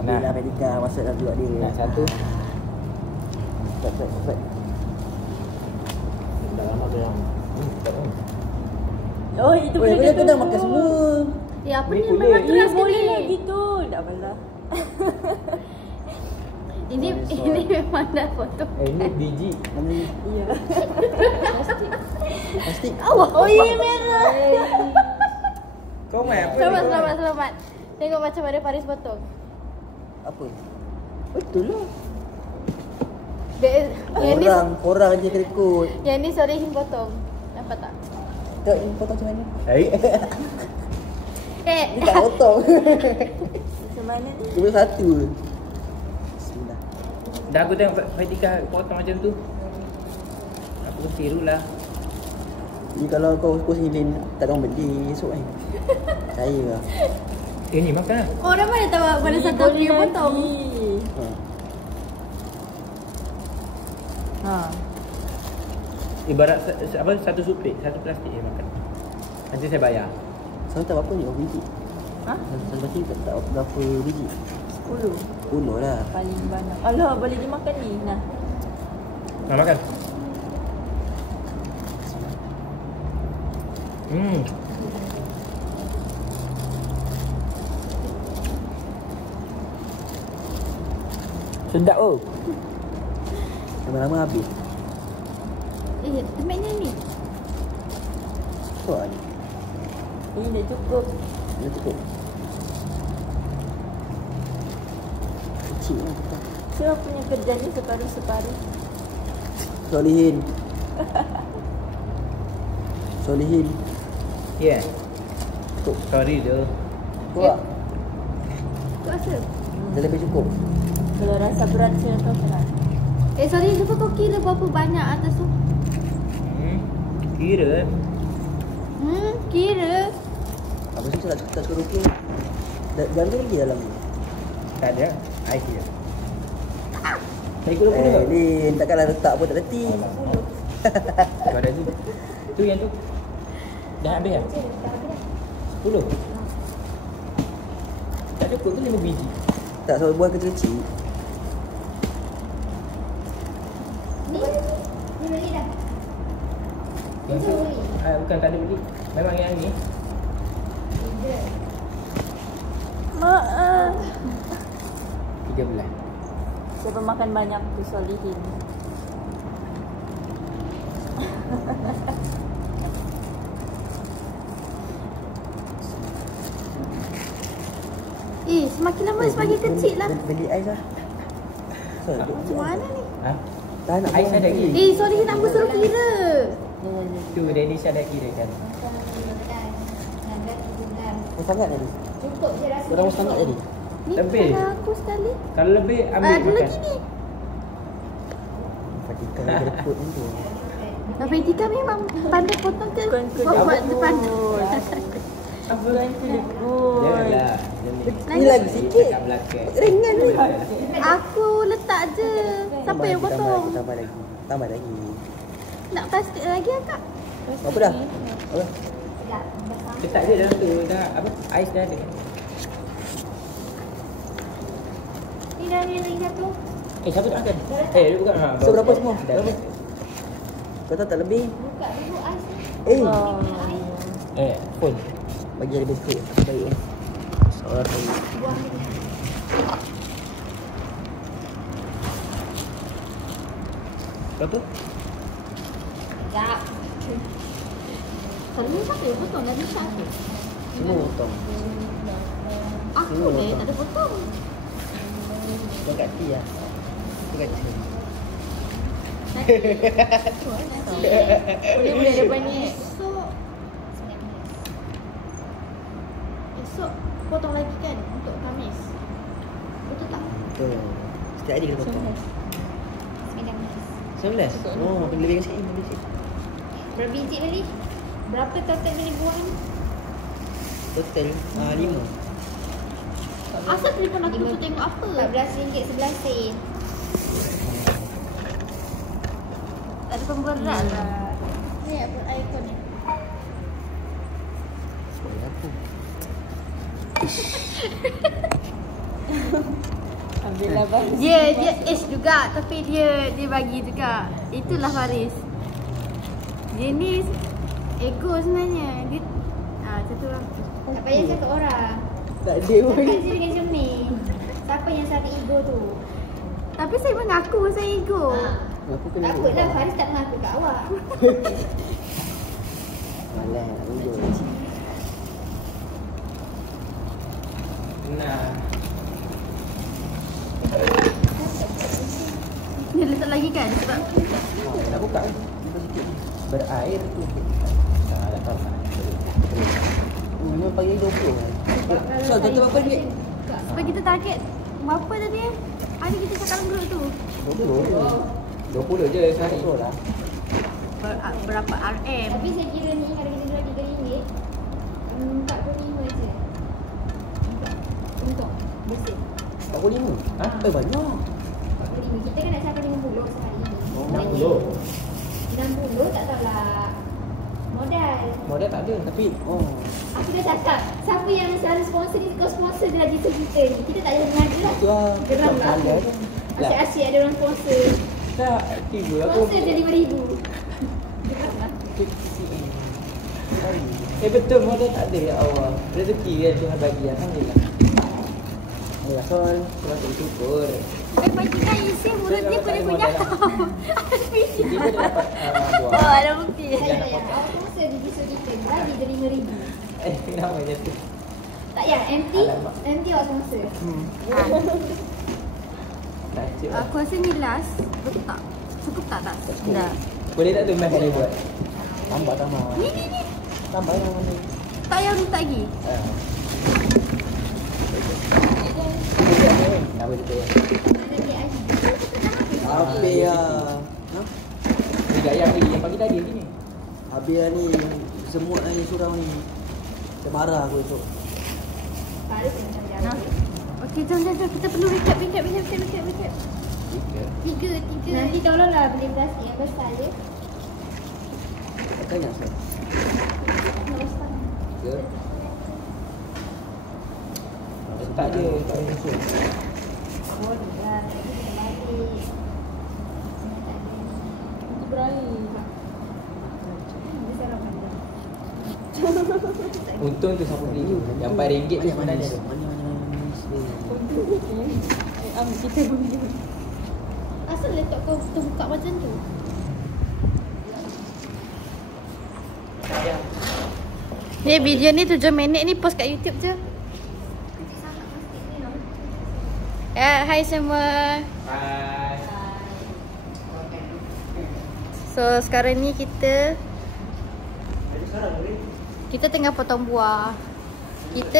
Mana? Bila Radika masuk dalam blok dia. Nak satu. Cepat. Dah lama tu yang. Oh, itu Boleh boleh kau dah makan semua. Ya, apa Ni ni? boleh. Memang keras ke boleh ni? lah gitu. Tak apalah. Ini memang dah foto. Ini biji. Mana ni? Ya. Plastik. Allah. Oh, iya merah. Kau main apa? Selamat. Tengok macam mana Faris potong. Apa? Betul lah. Yang ni, Korang je kena ikut. yang ni Solehin potong. Nampak tak? Tengok ni potong macam mana? Ni tak potong. Macam mana ni? Cuma satu je. Bismillah. Dah aku tengok Fatika potong macam tu. Aku pun tiru lah. Ni kalau kau post ni tak ada orang beli esok kan. Percaya lah. Ni makan lah. Orang mana tahu mana satu aku yang potong? Ha. Ibarat apa satu suplik, satu plastik je makan. Nanti saya bayar. Sama tak berapa ni? Berapa biji? Ha? Satu plastik tak berapa biji? 10 10 lah. paling banyak. Alah, boleh dimakan ni. Nah. Nak makan? Sedap oh. Lama-lama habis. Tempatnya ni. Kuat ni. Ini dah cukup. Dah cukup. Kecil lah kita. Siapa punya kerja ni separuh-separuh. Solihin. Yeah. Cukup. Sorry je. Kuat. Kau rasa? Dah lebih cukup. Kalau rasa berat saya tahu kenal. Sorry, cuba kau kira berapa banyak atas tu? Kira. Kira. Apa sih tak suruh ke? Jangan lagi dalam ni. Tak ada. Ais je. Saya ikut dulu ke? Lin, takkanlah letak pun tak reti. Kau ada tu. Tu yang tu. Dah habis dah? 10. Tak cukup tu 5 biji. Tak selalu buat kecil-kecil. Ni beli dah. Yang tu bukan tak ada beli. Memang yang ni. Maaf. 13. Siapa makan banyak tu Solihin. Semakin lama semakin kecil lah. Beli ais lah. Macam mana ni? Ha? Tak nak Ais ada lagi. Sorry, nak suruh kira. Tu Dennis ada kira kan. sangat tadi. Cukup je rasa. Berapa sangat tadi? Ni Lebih. kalau aku sekali. Kalau lebih ambil Ada makan. lagi ni. Fatika berput ni tu. Fatika memang pandai potong ke buat depan. Apa? Bukan telefon. Janganlah. Ni lagi sikit. Kat belakang. Ringan ni. Aku letak je. Siapa yang potong? Tambah lagi. Tambah lagi. Nak plastik lagi akak? Apa dah? Apa? Letak je dalam tu. Dah apa? Ais dah ada. Ni dah ni lagi satu. Siapa nak makan? Dia buka. Ha. So berapa semua? Dah. Berapa? Kau tahu tak lebih? Buka dulu ais ni. Phone. Bagi dia buka. Baik eh. Seorang tu. Buang ni. Berapa? Sekejap. Kalau ni siapa yang potong? Dah bisa ke? Semua potong. Aku ni tak ada potong. Kau kat ti lah. Kau kat ti. Boleh depan ni. Esok potong lagi kan untuk Khamis. Betul tak? Betul. Setiap hari kena potong. 19. Oh, lebih sikit. Lebih sikit. Berapa biji beli? Berapa total beli buah ni? Total 5. Asal telefon aku tu tengok apa? RM14.11. Tak ada pemberat lah. Ni apa aircon ni? Apa? Ambillah bang. Dia H juga tapi dia bagi juga. Itulah Faris. Dia ni ego sebenarnya. Dia macam tu lah. Tak payah cakap orang. Tak ada pun. Cakap je dengan cermin. Siapa yang satu ego tu? Tapi saya mengaku saya ego. Aku kena Takutlah Faris tak mengaku kat awak. Malah nak tunjuk. Nah. Dia letak lagi kan sebab Nak buka kan? Buka sikit. Berair tu. Tak tahu tak. Memang pagi 20 kan. So, kata berapa ringgit? sebab kita target berapa tadi Ada kita cakap dalam grup tu. 20 je sehari. Betul lah. Berapa RM? Tapi saya kira ni harga kita jual RM3 45 je. Untuk bersih. 45? Ha? Banyak. 45. Kita kan nak capai 50 sehari. 60. 60 tak tahulah. Modal tak ada. Tapi, Aku dah cakap, siapa yang selalu sponsor ni, kau sponsor dia lagi kita ni. Kita tak payah mengadu lah. tu lah. Geram lah aku. Asyik-asyik ada orang sponsor. Tak, tiba aku. Sponsor je RM5,000. Geram lah. Betul modal tak ada ya Allah. Rezeki kan Tuhan bagi. Alhamdulillah. Ya, Sol. Tuhan bersyukur. Bagi kan isi mulut dia kena punya tau. Jadi dia dapat buah. Oh, ada bukti. Saya awak sponsor di bisu kita. Lagi je RM5,000. Kenapa macam tu? Tak ya, MT awak sponsor. Najib lah. Aku rasa ni last. Betul tak? Cukup tak tak? Dah. Boleh tak tu mas dia buat? Tambah. Ni. Tambah yang mana? Tak payah minta lagi. Nama dia tu ya. Habis lah. Ni gaya lagi yang pagi tadi ni. Habis lah ni. Semut ni surau ni. Saya marah aku esok. Faris macam dia. Okey, jom. Kita perlu recap. Tiga. Nanti tolonglah beli plastik yang besar je. Tanya Sol. Ke? Tak ada, tak ada susun. Oh, dah. Nanti kita balik. Ibrahim. Besar orang dia. Untung tu siapa beli tu. Yang RM4 tu sebenarnya tu. Mana. Kita beli. Asal laptop kau terbuka macam tu? Ni video ni 7 minit ni post kat YouTube je. Hai semua. Bye. So sekarang ni kita tengah potong buah. Kita